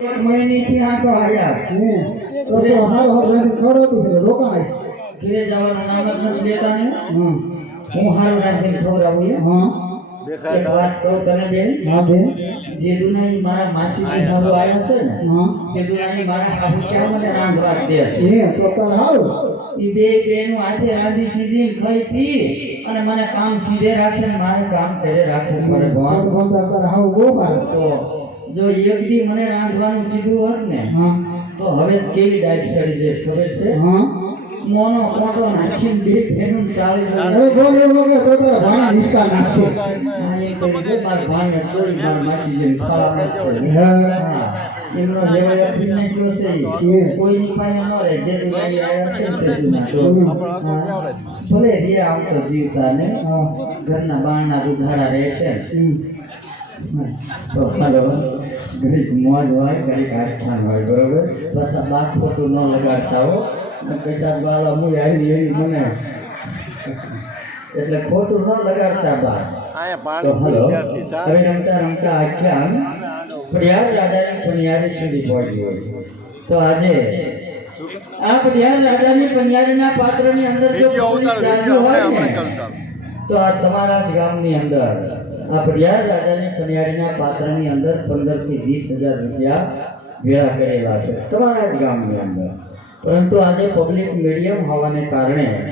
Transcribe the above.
એક મહિનાથી આંટો હાલ્યા તો હારો હારો ખરો તો રોકાણ ઘરે જવાનું નામ જ નથી લેતા ને હું હારું રાખીને ખવડાવું એક વાત કહું તને બેન જે દુનાઈ મારા માસીજી હારો આવ્યા છે ને તે દુનાઈ મારા હાહુ ક્યાં મને રાંધવા દે છે તો તાર હારું ઈ બે બેનો હાથે રાંધી સીધી ખાઈ પી અને મને કામ સીધે રાખે ને મારે કામ ઘરે રાખવું પડે ભગવાન તાર હારું બહુ પાડે તો જો એક દી મને રાંધવાનું કીધું હોત ને તો હવે કેવી ડાયટ સડી જશે ખબર છે મોનો કોટો નાખીને બે ફેરું ટાળી હવે બોલે બોલે તો તારા ભાણા નિસ્કા નાખશે એ કરી દે માર ભાઈને ચોરી માર માસી જેમ ખાવા છે એમનો લેવાય આપી નાખ્યો છે કોઈની પાસે ન રહે જે દુનિયા આવ્યા છે તે દુનિયા ભલે રે આમ તો જીવતા ને ઘરના બાણના દુધારા રહેશે તો હાલો ઘડીક મોજ હોય ઘડીક આખ્યાન હોય બરોબર બસ આ બાત ખોટું ન લગાડતા હો પૈસા બાળા હું આવી એવી મને એટલે ખોટું ન લગાડતા બા તો હાલો હવે રમતા રમતા આખ્યાન ફળિયાર રાજાની પનિયારી સુધી પહોંચ્યું તો આજે આ ફળિયાર રાજાની પનિયારીના પાત્રની અંદર જો ચાલુ હોય ને તો આ તમારા જ ગામની અંદર આ ફળિયાર રાજાની પનિયારીના પાત્રની અંદર 15 થી 20,000 રૂપિયા ભેળા કરેલા છે તમારા જ ગામની અંદર પરંતુ આજે પબ્લિક મીડિયમ હોવાને કારણે